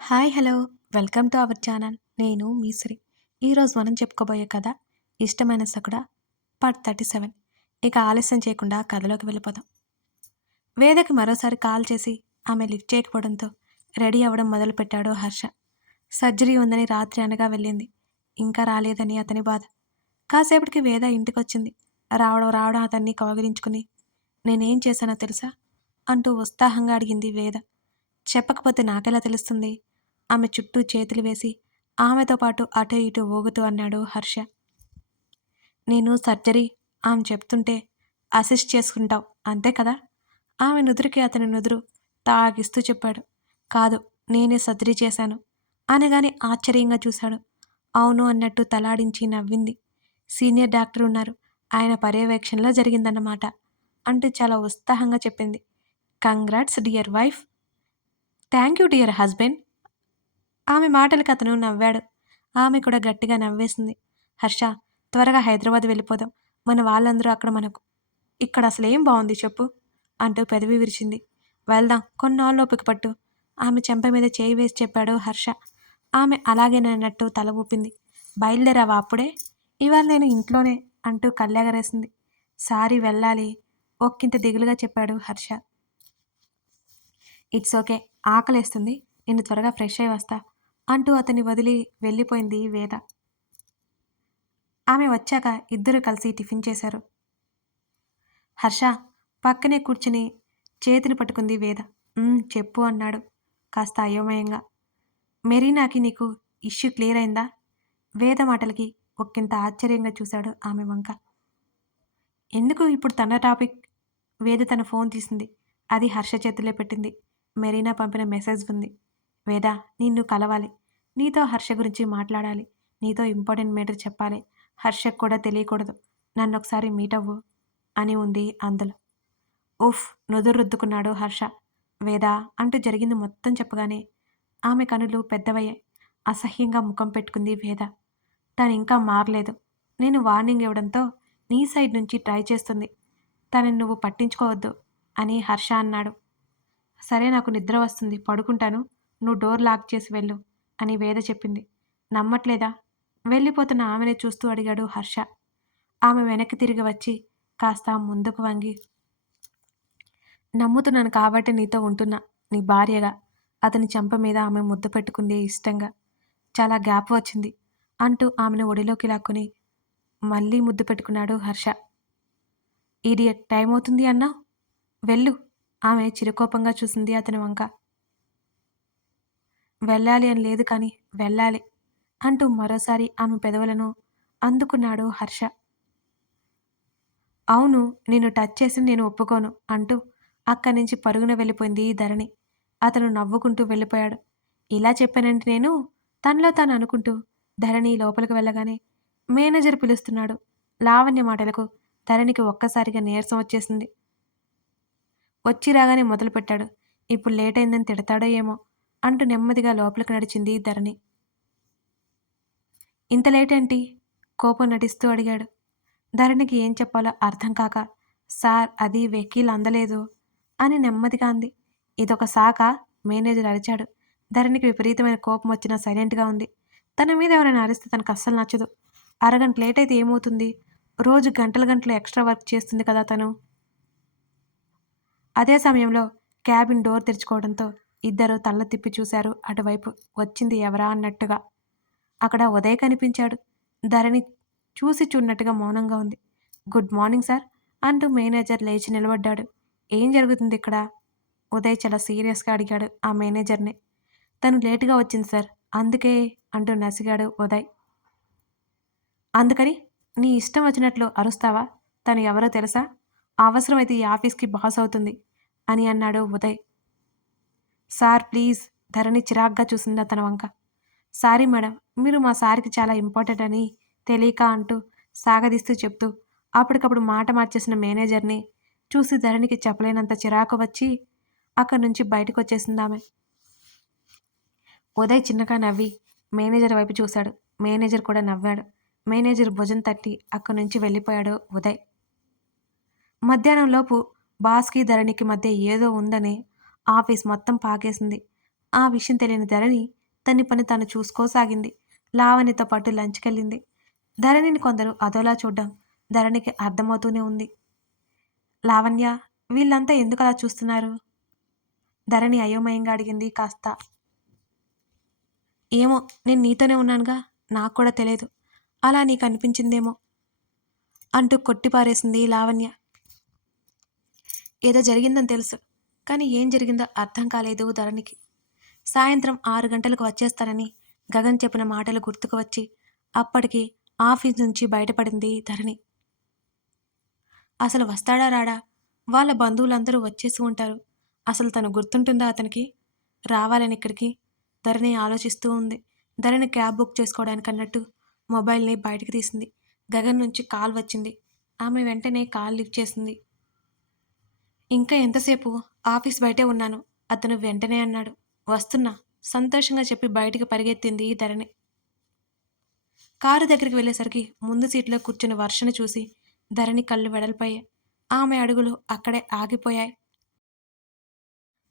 Hi hello. Welcome to our channel. నేను మీశ్రీ ఈరోజు మనం చెప్పుకోబోయే కథ ఇష్టమైన సకుడ పార్ట్ థర్టీ సెవెన్ ఇక ఆలస్యం చేయకుండా కథలోకి వెళ్ళిపోదాం. వేదకి మరోసారి కాల్ చేసి ఆమె లిఫ్ట్ చేయకపోవడంతో రెడీ అవ్వడం మొదలుపెట్టాడు హర్ష. సర్జరీ ఉందని రాత్రి అనగా వెళ్ళింది. ఇంకా రాలేదని అతని బాధ. కాసేపటికి వేద ఇంటికొచ్చింది. రావడం రావడం అతన్ని కౌగిలించుకుని నేనేం చేశానో తెలుసా? అంటూ ఉత్సాహంగా అడిగింది వేద. చెప్పకపోతే నాకెలా తెలుస్తుంది? ఆమె చుట్టూ చేతులు వేసి ఆమెతో పాటు అటు ఇటు ఊగుతూ అన్నాడు హర్ష. నేను సర్జరీ ఆమె చెప్తుంటే అసిస్ట్ చేసుకుంటావు అంతే కదా ఆమె నుదురికి అతని నుదురు తాగిస్తూ చెప్పాడు. కాదు నేనే సర్జరీ చేశాను అనగానే ఆశ్చర్యంగా చూశాడు. అవును అన్నట్టు తలాడించి నవ్వింది. సీనియర్ డాక్టర్ ఉన్నారు. ఆయన పర్యవేక్షణలో జరిగిందన్నమాట అంటూ చాలా ఉత్సాహంగా చెప్పింది. Congrats dear wife. Thank you dear husband. ఆమె మాటలకు అతను నవ్వాడు. ఆమె కూడా గట్టిగా నవ్వేసింది. హర్ష త్వరగా హైదరాబాద్ వెళ్ళిపోదాం. మన వాళ్ళందరూ అక్కడ మనకు. ఇక్కడ అసలు ఏం బాగుంది చెప్పు అంటూ పెదవి విరిచింది. వెళ్దాం కొన్నాళ్ళు పట్టు. ఆమె చెంప మీద చేయి వేసి చెప్పాడు హర్ష. ఆమె అలాగేనన్నట్టు తల ఊపింది. బయలుదేరావా అప్పుడే? ఇవాళ నేను ఇంట్లోనే అంటూ కళ్ళెగరేసింది. సారీ వెళ్ళాలి ఒక్కింత దిగులుగా చెప్పాడు హర్ష. ఇట్స్ ఓకే ఆకలేస్తుంది. నేను త్వరగా ఫ్రెష్ అయి వస్తా. అంటూ అతన్ని వదిలి వెళ్ళిపోయింది వేద. ఆమె వచ్చాక ఇద్దరు కలిసి టిఫిన్ చేశారు. హర్ష పక్కనే కూర్చుని చేతిని పట్టుకుంది వేద. చెప్పు అన్నాడు కాస్త అయోమయంగా. మెరీనాకి నీకు ఇష్యూ క్లియర్ అయిందా? వేద మాటలకి ఒక్కింత ఆశ్చర్యంగా చూశాడు ఆమె వంక. ఎందుకు ఇప్పుడు తన టాపిక్? వేద తన ఫోన్ తీసింది. అది హర్ష చేతిలో పెట్టింది. మెరీనా పంపిన మెసేజ్ ఉంది. వేద నిన్ను కలవాలి. నీతో హర్ష గురించి మాట్లాడాలి. నీతో ఇంపార్టెంట్ మ్యాటర్ చెప్పాలి. హర్షకు కూడా తెలియకూడదు. నన్ను ఒకసారి మీట్ అవ్వు అని ఉంది అందులో. ఉఫ్ నుదురు రుద్దుకున్నాడు హర్ష. వేద అంటూ జరిగింది మొత్తం చెప్పగానే. ఆమె కనులు పెద్దవయ్యాయి. అసహ్యంగా ముఖం పెట్టుకుంది వేద. తను ఇంకా మారలేదు. నేను వార్నింగ్ ఇవ్వడంతో నీ సైడ్ నుంచి ట్రై చేస్తుంది. తనని నువ్వు పట్టించుకోవద్దు అని హర్ష అన్నాడు. సరే నాకు నిద్ర వస్తుంది. పడుకుంటాను. నువ్వు డోర్ లాక్ చేసి వెళ్ళు. అని వేద చెప్పింది. నమ్మట్లేదా? వెళ్ళిపోతున్న ఆమెనే చూస్తూ అడిగాడు హర్ష. ఆమె వెనక్కి తిరిగి వచ్చి కాస్త ముందుకు వంగి నమ్ముతున్నాను కాబట్టి నీతో ఉంటున్నా నీ భార్యగా. అతని చెంప మీద ఆమె ముద్దు పెట్టుకుంది ఇష్టంగా. చాలా గ్యాప్ వచ్చింది అంటూ ఆమెను ఒడిలోకి లాక్కొని మళ్ళీ ముద్దు పెట్టుకున్నాడు హర్ష. ఈడియట్ టైం అవుతుంది అన్నా వెళ్ళు. ఆమె చిరుకోపంగా చూసింది అతని వంక. వెళ్ళాలి అని లేదు కానీ వెళ్ళాలి అంటూ మరోసారి ఆమె పెదవులను అందుకున్నాడు హర్ష. అవును నిన్ను టచ్ చేసి నేను ఒప్పుకోను అంటూ అక్కడి నుంచి పరుగున వెళ్ళిపోయింది ధరణి. అతను నవ్వుకుంటూ వెళ్ళిపోయాడు. ఇలా చెప్పానంటే నేను తనలో తాను అనుకుంటూ ధరణి లోపలికి వెళ్ళగానే మేనేజర్ పిలుస్తున్నాడు. లావణ్య మాటలకు ధరణికి ఒక్కసారిగా నీరసం వచ్చేసింది. వచ్చి రాగానే మొదలుపెట్టాడు. ఇప్పుడు లేట్ అయిందని తిడతాడో ఏమో అంటూ నెమ్మదిగా లోపలికి నడిచింది ధరణి. ఇంత లేట్ ఏంటి కోపం నటిస్తూ అడిగాడు. ధరణికి ఏం చెప్పాలో అర్థం కాక సార్ అది వెకీల్ అందలేదు అని నెమ్మదిగా అంది. ఇదొక శాఖ మేనేజర్ అరిచాడు. ధరణికి విపరీతమైన కోపం వచ్చినా సైలెంట్గా ఉంది. తన మీద ఎవరైనా అరిస్తే తనకు అస్సలు నచ్చదు. అరగంట లేట్ అయితే ఏమవుతుంది? రోజు గంటల గంటలు ఎక్స్ట్రా వర్క్ చేస్తుంది కదా తను. అదే సమయంలో క్యాబిన్ డోర్ తెరుచుకోవడంతో ఇద్దరు తల్ల తిప్పి చూశారు. అటువైపు వచ్చింది ఎవరా అన్నట్టుగా. అక్కడ ఉదయ్ కనిపించాడు. ధరణి చూసి చూన్నట్టుగా మౌనంగా ఉంది. గుడ్ మార్నింగ్ సార్ అంటూ మేనేజర్ లేచి నిలబడ్డాడు. ఏం జరుగుతుంది ఇక్కడ? ఉదయ్ చాలా సీరియస్గా అడిగాడు ఆ మేనేజర్ని. తను లేటుగా వచ్చింది సార్. అందుకే అంటూ నసిగాడు ఉదయ్. అందుకని నీ ఇష్టం వచ్చినట్లు అరుస్తావా? తను ఎవరో తెలుసా? అవసరమైతే ఈ ఆఫీస్కి బాస్ అవుతుంది అని అన్నాడు ఉదయ్. సార్ ప్లీజ్ ధరణి చిరాగ్గా చూసింది అతని వంక. సారీ మేడం మీరు మా సార్కి చాలా ఇంపార్టెంట్ అని తెలియక అంటూ సాగదీస్తూ చెప్తూ అప్పటికప్పుడు మాట మార్చేసిన మేనేజర్ని చూసి ధరణికి చెప్పలేనంత చిరాకు వచ్చి అక్కడి నుంచి బయటకు వచ్చేసిందామె ఉదయ్ చిన్నగా నవ్వి మేనేజర్ వైపు చూశాడు. మేనేజర్ కూడా నవ్వాడు. మేనేజర్ భుజం తట్టి అక్కడి నుంచి వెళ్ళిపోయాడు ఉదయ్. మధ్యాహ్నం లోపు బాస్కి ధరణికి మధ్య ఏదో ఉందని ఆఫీస్ మొత్తం పాకేసింది ఆ విషయం తెలియని ధరణి తన్ని పని తాను చూసుకోసాగింది. లావణ్యతో పాటు లంచ్కెళ్ళింది. ధరణిని కొందరు అదోలా చూడ్డం ధరణికి అర్థమవుతూనే ఉంది. లావణ్య వీళ్ళంతా ఎందుకు అలా చూస్తున్నారు? ధరణి అయోమయంగా అడిగింది కాస్త. ఏమో నేను నీతోనే ఉన్నానుగా నాకు కూడా తెలియదు. అలా నీకు అనిపించిందేమో? అంటూ కొట్టిపారేసింది లావణ్య. ఏదో జరిగిందని తెలుసు. కానీ ఏం జరిగిందో అర్థం కాలేదు ధరణికి. సాయంత్రం ఆరు గంటలకు వచ్చేస్తానని గగన్ చెప్పిన మాటలు గుర్తుకు వచ్చి అప్పటికి ఆఫీస్ నుంచి బయటపడింది ధరణి. అసలు వస్తాడా రాడా? వాళ్ళ బంధువులందరూ వచ్చేసి ఉంటారు. అసలు తను గుర్తుంటుందా అతనికి? రావాలని ఇక్కడికి ధరణి ఆలోచిస్తూ ఉంది. ధరణి క్యాబ్ బుక్ చేసుకోవడానికి అన్నట్టు మొబైల్ని బయటికి తీసింది. గగన్ నుంచి కాల్ వచ్చింది. ఆమె వెంటనే కాల్ లిఫ్ట్ చేసింది. ఇంకా ఎంతసేపు? ఆఫీస్ బయటే ఉన్నాను. అతను వెంటనే అన్నాడు. వస్తున్నా. సంతోషంగా చెప్పి బయటికి పరిగెత్తింది ధరణి. కారు దగ్గరికి వెళ్ళేసరికి ముందు సీట్లో కూర్చుని వర్షను చూసి ధరణి కళ్ళు వెడల్పోయాయి. ఆమె అడుగులు అక్కడే ఆగిపోయాయి.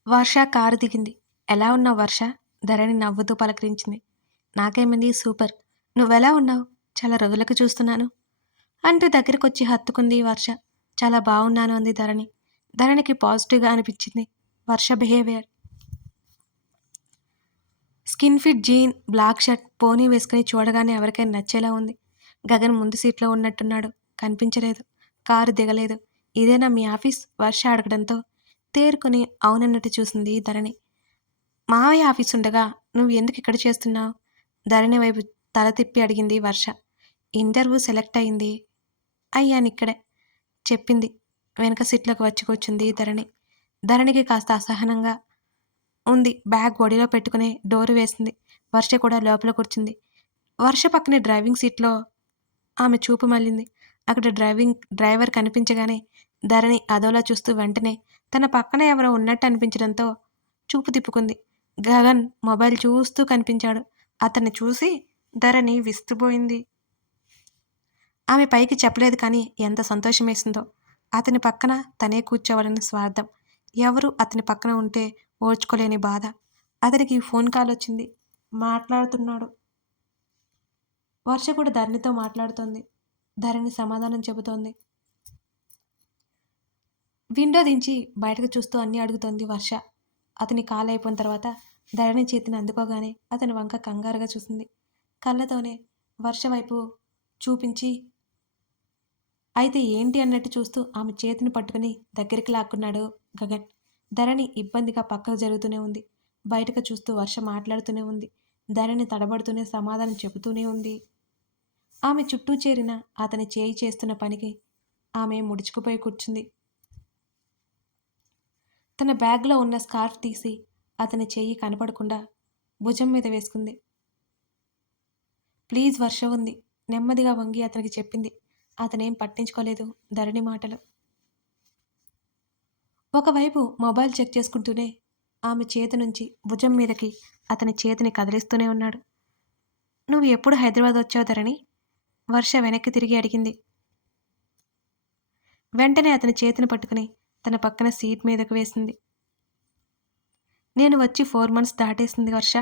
వర్ష కారు దిగింది. ఎలా ఉన్నావు వర్ష? ధరణి నవ్వుతూ పలకరించింది. నాకేమైంది? సూపర్. నువ్వెలా ఉన్నావు? చాలా రోజులకు చూస్తున్నాను. అంటూ దగ్గరకొచ్చి హత్తుకుంది వర్ష. చాలా బాగున్నాను అంది ధరణి. ధరణికి పాజిటివ్గా అనిపించింది. Varsha behaviour. Skin fit jean black shirt పోనీ వేసుకుని చూడగానే ఎవరికైనా నచ్చేలా ఉంది. గగన్ ముందు సీట్లో ఉన్నట్టున్నాడు. కనిపించలేదు. కారు దిగలేదు. ఇదేనా మీ ఆఫీస్? వర్ష అడగడంతో తేరుకొని అవునన్నట్టు చూసింది ధరణి. మావయ్య ఆఫీస్ ఉండగా నువ్వు ఎందుకు ఇక్కడ చేస్తున్నావు? ధరణి వైపు తల తిప్పి అడిగింది వర్ష. ఇంటర్వ్యూ సెలెక్ట్ అయింది. అయ్యాను ఇక్కడే. చెప్పింది. వెనక సీట్లోకి వచ్చి కూర్చుంది ధరణి. ధరణికి కాస్త అసహనంగా ఉంది. బ్యాగ్ ఒడిలో పెట్టుకుని డోర్ వేసింది. వర్ష కూడా లోపల కూర్చుంది. వర్ష పక్కనే డ్రైవింగ్ సీట్లో ఆమె చూపు మళ్ళింది. అక్కడ డ్రైవింగ్ డ్రైవర్ కనిపించగానే ధరణి అదోలా చూస్తూ వెంటనే తన పక్కన ఎవరో ఉన్నట్టు అనిపించడంతో చూపు తిప్పుకుంది. గగన్ మొబైల్ చూస్తూ కనిపించాడు. అతన్ని చూసి ధరణి విస్తుపోయింది. ఆమె పైకి చెప్పలేదు కానీ ఎంత సంతోషమేసిందో. అతని పక్కన తనే కూర్చోవాలని స్వార్థం. ఎవరు అతని పక్కన ఉంటే ఓర్చుకోలేని బాధ. అతనికి ఫోన్ కాల్ వచ్చింది. మాట్లాడుతున్నాడు. వర్ష కూడా ధరణితో మాట్లాడుతోంది. ధరణి సమాధానం చెబుతోంది. విండో దించి బయటకు చూస్తూ అన్నీ అడుగుతోంది వర్ష. అతని కాల్ అయిపోయిన తర్వాత ధరణి చేతిని అందుకోగానే అతని వంక కంగారుగా చూసింది. కళ్ళతోనే వర్ష వైపు చూపించి అయితే ఏంటి అన్నట్టు చూస్తూ ఆమె చేతిని పట్టుకుని దగ్గరికి లాక్కున్నాడు గగన్. ధరణి ఇబ్బందిగా పక్కకు జరుగుతూనే ఉంది. బయటకు చూస్తూ వర్ష మాట్లాడుతూనే ఉంది. ధరణి తడబడుతూనే సమాధానం చెబుతూనే ఉంది. ఆమె చుట్టూ చేరిన అతని చేయి చేస్తున్న పనికి ఆమె ముడుచుకుపోయి కూర్చుంది. తన బ్యాగ్లో ఉన్న స్కార్ఫ్ తీసి అతని చెయ్యి కనపడకుండా భుజం మీద వేసుకుంది. ప్లీజ్ వర్ష ఉంది. నెమ్మదిగా వంగి అతనికి చెప్పింది. అతనేం పట్టించుకోలేదు ధరణి మాటలు. ఒకవైపు మొబైల్ చెక్ చేసుకుంటూనే ఆమె చేతి నుంచి భుజం మీదకి అతని చేతిని కదిలిస్తూనే ఉన్నాడు. నువ్వు ఎప్పుడు హైదరాబాద్ వచ్చావు ధరణి? వర్ష వెనక్కి తిరిగి అడిగింది. వెంటనే అతని చేతిని పట్టుకుని తన పక్కన సీట్ మీదకు వేసింది. నేను వచ్చి ఫోర్ మంత్స్ దాటేసింది వర్ష.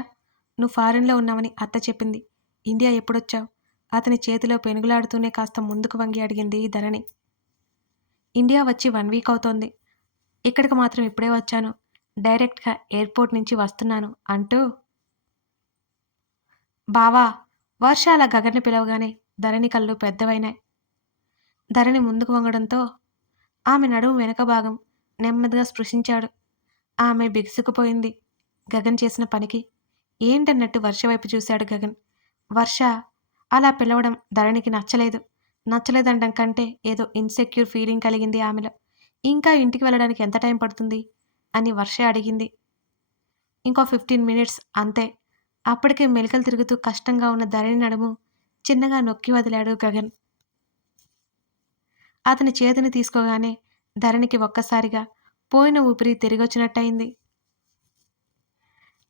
నువ్వు ఫారెన్లో ఉన్నావని అత్త చెప్పింది. ఇండియా ఎప్పుడొచ్చావు? అతని చేతిలో పెనుగులాడుతూనే కాస్త ముందుకు వంగి అడిగింది ధరణి. ఇండియా వచ్చి వన్ వీక్ అవుతోంది. ఇక్కడికి మాత్రం ఇప్పుడే వచ్చాను. డైరెక్ట్గా ఎయిర్పోర్ట్ నుంచి వస్తున్నాను అంటూ బావా వర్షాల గగన్ని పిలవగానే ధరణి కళ్ళు పెద్దవైనాయి. ధరణి ముందుకు వంగడంతో ఆమె నడుము వెనక భాగం నెమ్మదిగా స్పృశించాడు. ఆమె బిగుసుకుపోయింది గగన్ చేసిన పనికి. ఏంటన్నట్టు వర్ష వైపు చూశాడు గగన్. వర్ష అలా పిలవడం ధరణికి నచ్చలేదు. నచ్చలేదండం కంటే ఏదో ఇన్సెక్యూర్ ఫీలింగ్ కలిగింది ఆమెలో. ఇంకా ఇంటికి వెళ్ళడానికి ఎంత టైం పడుతుంది? అని వర్ష అడిగింది. ఇంకో ఫిఫ్టీన్ మినిట్స్ అంతే. అప్పటికే మెలికలు తిరుగుతూ కష్టంగా ఉన్న ధరణి నడుము చిన్నగా నొక్కి వదిలాడు గగన్. అతని చేతిని తీసుకోగానే ధరణికి ఒక్కసారిగా పోయిన ఊపిరి తిరిగొచ్చినట్టయింది.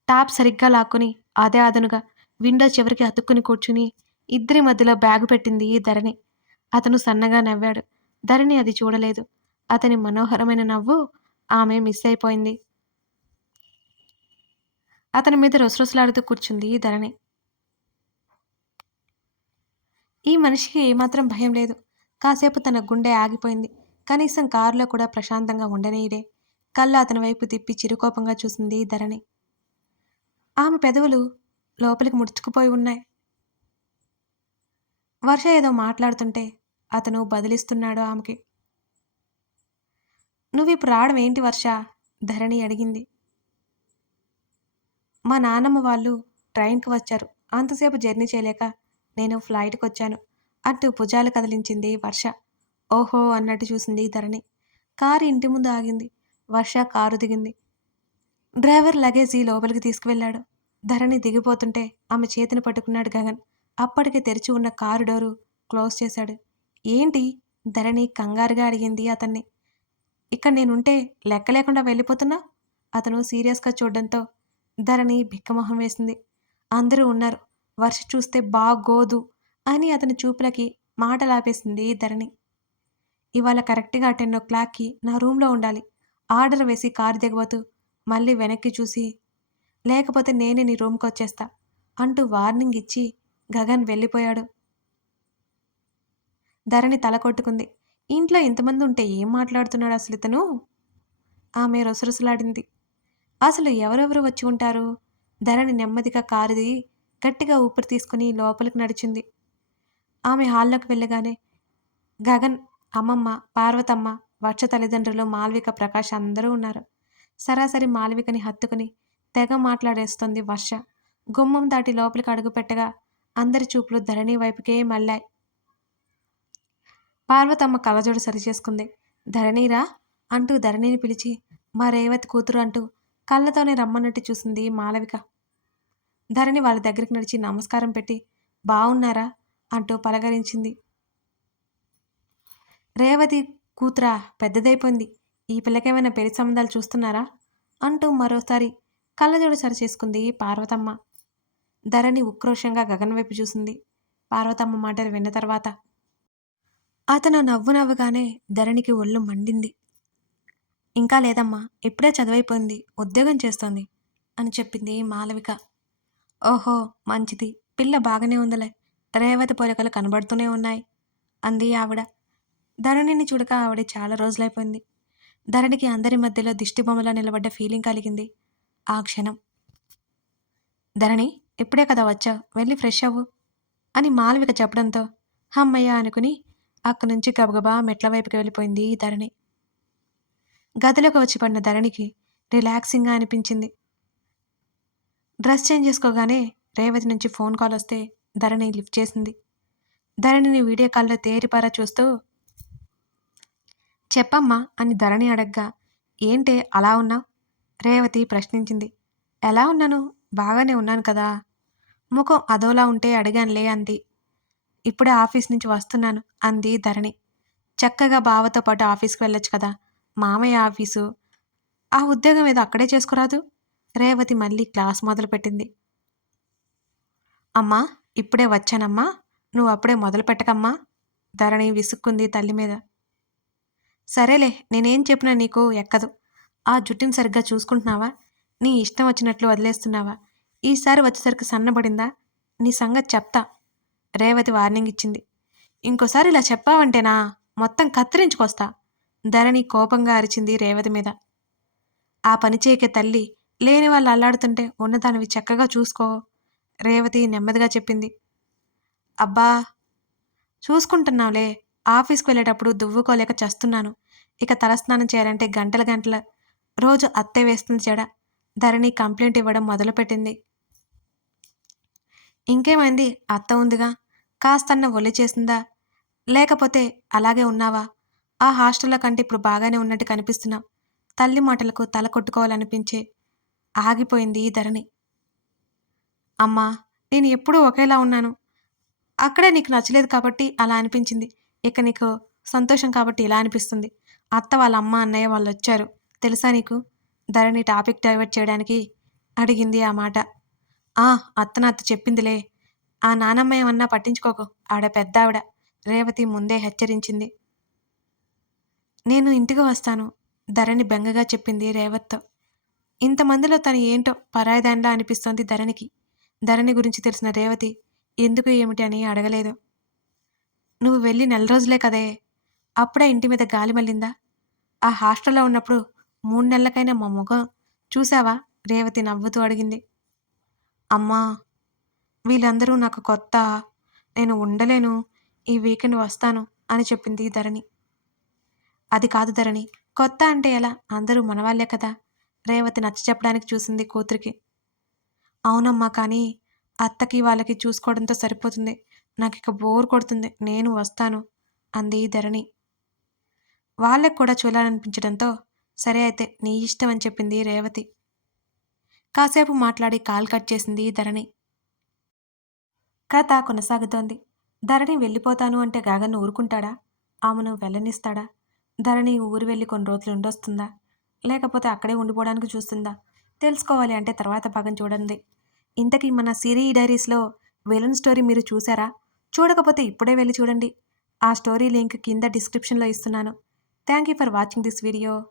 టాప్ సరిగ్గా లాక్కుని అదే అదనుగా విండో చివరికి అతుక్కుని కూర్చుని ఇద్దరి మధ్యలో బ్యాగు పెట్టింది ఈ ధరణి. అతను సన్నగా నవ్వాడు. ధరణి అది చూడలేదు. అతని మనోహరమైన నవ్వు ఆమె మిస్ అయిపోయింది. అతని మీద రొసరొసలాడుతూ కూర్చుంది ఈ ధరణి. ఈ మనిషికి ఏమాత్రం భయం లేదు. కాసేపు తన గుండె ఆగిపోయింది. కనీసం కారులో కూడా ప్రశాంతంగా ఉండనీయడే కళ్ళు అతని వైపు తిప్పి చిరుకోపంగా చూసింది ధరణి. ఆమె పెదవులు లోపలికి ముడుచుకుపోయి ఉన్నాయి. వర్ష ఏదో మాట్లాడుతుంటే అతను బదిలిస్తున్నాడు ఆమెకి. నువ్వు ఇప్పుడు రావడం ఏంటి వర్ష? ధరణి అడిగింది. మా నాన్నమ్మ వాళ్ళు ట్రైన్కి వచ్చారు. అంతసేపు జర్నీ చేయలేక నేను ఫ్లైట్కి వచ్చాను అంటూ భుజాలు కదిలించింది వర్ష. ఓహో అన్నట్టు చూసింది ధరణి. కారు ఇంటి ముందు ఆగింది. వర్ష కారు దిగింది. డ్రైవర్ లగేజీ లోపలికి తీసుకువెళ్ళాడు. ధరణి దిగిపోతుంటే ఆమె చేతిని పట్టుకున్నాడు గగన్. అప్పటికే తెరిచి ఉన్న కారు డోరు క్లోజ్ చేశాడు. ఏంటి? ధరణి కంగారుగా అడిగింది అతన్ని. ఇక్కడ నేనుంటే లెక్క లేకుండా వెళ్ళిపోతున్నా? అతను సీరియస్గా చూడడంతో ధరణి భిక్కమొహం వేసింది. అందరూ ఉన్నారు. వర్ష చూస్తే బాగోదు అని అతని చూపులకి మాటలాపేసింది ధరణి. ఇవాళ కరెక్ట్గా టెన్ ఓ క్లాక్కి నా రూమ్లో ఉండాలి. ఆర్డర్ వేసి కారు దిగబోతూ మళ్ళీ వెనక్కి చూసి లేకపోతే నేనే నీ రూమ్కి వచ్చేస్తా అంటూ వార్నింగ్ ఇచ్చి గగన్ వెళ్ళిపోయాడు. ధరణి తల కొట్టుకుంది. ఇంట్లో ఇంతమంది ఉంటే ఏం మాట్లాడుతున్నాడు అసలు ఇతను? ఆమె రొసరొసలాడింది. అసలు ఎవరెవరు వచ్చి ఉంటారు? ధరణి నెమ్మదిగా కారుది గట్టిగా ఊపిరి తీసుకుని లోపలికి నడిచింది. ఆమె హాల్లోకి వెళ్ళగానే గగన్ అమ్మమ్మ పార్వతమ్మ వర్ష తల్లిదండ్రులు మాల్విక ప్రకాష్ అందరూ ఉన్నారు. సరాసరి మాల్వికని హత్తుకుని తెగ మాట్లాడేస్తుంది వర్ష. గుమ్మం దాటి లోపలికి అడుగుపెట్టగా అందరి చూపులు ధరణి వైపుకే మళ్ళాయి. పార్వతమ్మ కళ్ళజోడు సరిచేసుకుంది. ధరణిరా? అంటూ ధరణిని పిలిచి మా రేవతి కూతురు అంటూ కళ్ళతోనే రమ్మన్నట్టు చూసింది మాలవిక. ధరణి వాళ్ళ దగ్గరికి నడిచి నమస్కారం పెట్టి బాగున్నారా అంటూ పలకరించింది. రేవతి కూతురా పెద్దదైపోయింది. ఈ పిల్లకేమైనా పెళ్ళి సంబంధాలు చూస్తున్నారా? అంటూ మరోసారి కళ్ళజోడు సరిచేసుకుంది పార్వతమ్మ. ధరణి ఉక్రోషంగా గగన్ వైపు చూసింది. పార్వతమ్మ మాటలు విన్న తర్వాత అతను నవ్వు నవ్వగానే ధరణికి ఒళ్ళు మండింది. ఇంకా లేదమ్మా ఇప్పుడే చదువైపోయింది ఉద్యోగం చేస్తోంది అని చెప్పింది మాలవిక. ఓహో మంచిది పిల్ల బాగానే ఉందిలే రేవతి పోలికలు కనబడుతూనే ఉన్నాయి అంది ఆవిడ. ధరణిని చూడక ఆవిడ చాలా రోజులైపోయింది. ధరణికి అందరి మధ్యలో దిష్టిబొమ్మలా నిలబడ్డ ఫీలింగ్ కలిగింది ఆ క్షణం. ధరణి ఇప్పుడే కదా వచ్చావు వెళ్ళి ఫ్రెష్ అవ్వు అని మాలవిక చెప్పడంతో హమ్మయ్య అనుకుని అక్కడి నుంచి గబగబా మెట్ల వైపుకి వెళ్ళిపోయింది ధరణి. గదిలోకి వచ్చి పడిన ధరణికి రిలాక్సింగ్గా అనిపించింది. డ్రెస్ చేంజ్ చేసుకోగానే రేవతి నుంచి ఫోన్ కాల్ వస్తే ధరణి లిఫ్ట్ చేసింది. ధరణిని వీడియో కాల్లో తేరిపారా చూస్తూ చెప్పమ్మా అని ధరణి అడగ్గా ఏంటే అలా ఉన్నావు? రేవతి ప్రశ్నించింది. ఎలా ఉన్నాను? బాగానే ఉన్నాను కదా ముఖం అదోలా ఉంటే అడిగానులే అంది. ఇప్పుడే ఆఫీస్ నుంచి వస్తున్నాను అంది ధరణి. చక్కగా బావతో పాటు ఆఫీస్కి వెళ్ళొచ్చు కదా! మామయ్య ఆఫీసు. ఆ ఉద్యోగం ఏదో అక్కడే చేసుకురాదు? రేవతి మళ్ళీ క్లాస్ మొదలుపెట్టింది. అమ్మా ఇప్పుడే వచ్చానమ్మా. నువ్వు అప్పుడే మొదలు పెట్టకమ్మా ధరణి విసుక్కుంది తల్లి మీద. సరేలే నేనేం చెప్పినా నీకు ఎక్కదు. ఆ జుట్టుని సరిగ్గా చూసుకుంటున్నావా? నీ ఇష్టం వచ్చినట్లు వదిలేస్తున్నావా? ఈసారి వచ్చేసరికి సన్నబడిందా? నీ సంగతి చెప్తా. రేవతి వార్నింగ్ ఇచ్చింది. ఇంకోసారి ఇలా చెప్పావంటేనా? మొత్తం కత్తిరించుకొస్తా. ధరణి కోపంగా అరిచింది రేవతి మీద. ఆ పని చేయకే తల్లి లేని వాళ్ళు అల్లాడుతుంటే ఉన్నదానివి చక్కగా చూసుకో. రేవతి నెమ్మదిగా చెప్పింది. అబ్బా! చూసుకుంటున్నావులే. ఆఫీస్కి వెళ్ళేటప్పుడు దువ్వుకోలేక చస్తున్నాను. ఇక తలస్నానం చేయాలంటే గంటల గంటల. రోజు అత్తే వేస్తుంది చెడ. ధరణి కంప్లైంట్ ఇవ్వడం మొదలుపెట్టింది. ఇంకేమైంది? అత్త ఉందిగా. కాస్తన్న ఒలి చేసిందా? లేకపోతే అలాగే ఉన్నావా? ఆ హాస్టల్లో కంటే ఇప్పుడు బాగానే ఉన్నట్టు కనిపిస్తున్నావు తల్లి మాటలకు తల కొట్టుకోవాలనిపించే ఆగిపోయింది ఈ ధరణి. అమ్మా నేను ఎప్పుడూ ఒకేలా ఉన్నాను. అక్కడే నీకు నచ్చలేదు కాబట్టి అలా అనిపించింది. ఇక నీకు సంతోషం కాబట్టి ఇలా అనిపిస్తుంది. అత్త వాళ్ళ అమ్మ అన్నయ్య వాళ్ళు వచ్చారు తెలుసా నీకు? ధరణి టాపిక్ డైవర్ట్ చేయడానికి అడిగింది ఆ మాట. ఆ అత్త చెప్పిందిలే. ఆ నానమ్మ ఏమన్నా పట్టించుకోకు. ఆవిడ పెద్ద ఆవిడ రేవతి ముందే హెచ్చరించింది. నేను ఇంటికి వస్తాను ధరణి బెంగగా చెప్పింది రేవత్తో. ఇంతమందిలో తను ఏంటో పరాయిదానిలా అనిపిస్తోంది ధరణికి. ధరణి గురించి తెలిసిన రేవతి ఎందుకు ఏమిటి? అని అడగలేదు. నువ్వు వెళ్ళి నెల రోజులే కదే. అప్పుడే ఇంటి మీద గాలి మళ్ళిందా? ఆ హాస్టల్లో ఉన్నప్పుడు మూడు నెలలకైనా మా ముఖం చూసావా రేవతి నవ్వుతూ అడిగింది. అమ్మా వీళ్ళందరూ నాకు కొత్త నేను ఉండలేను ఈ వీకెండ్ వస్తాను అని చెప్పింది ధరణి. అది కాదు ధరణి కొత్త అంటే ఎలా? అందరూ మనవాళ్ళే కదా. రేవతి నచ్చ చెప్పడానికి చూసింది కూతురికి. అవునమ్మా కానీ అత్తకి వాళ్ళకి చూసుకోవడంతో సరిపోతుంది. నాకు ఇక బోర్ కొడుతుంది నేను వస్తాను అంది ధరణి. వాళ్ళకి కూడా చూడాలనిపించడంతో సరే అయితే నీ ఇష్టం అని చెప్పింది రేవతి. కాసేపు మాట్లాడి కాల్ కట్ చేసింది ధరణి. కథ కొనసాగుతోంది. ధరణి వెళ్ళిపోతాను అంటే గగన్ ఊరుకుంటాడా? ఆమెను వెళ్ళనిస్తాడా? ధరణి ఊరు వెళ్ళి కొన్ని రోజులు ఉండొస్తుందా? లేకపోతే అక్కడే ఉండిపోవడానికి చూస్తుందా? తెలుసుకోవాలి అంటే తర్వాత భాగం చూడండి. ఇంతకీ మన సిరీ డైరీస్లో విలన్ స్టోరీ మీరు చూసారా చూడకపోతే ఇప్పుడే వెళ్ళి చూడండి. ఆ స్టోరీ లింక్ కింద డిస్క్రిప్షన్లో ఇస్తున్నాను. Thank you for watching this video.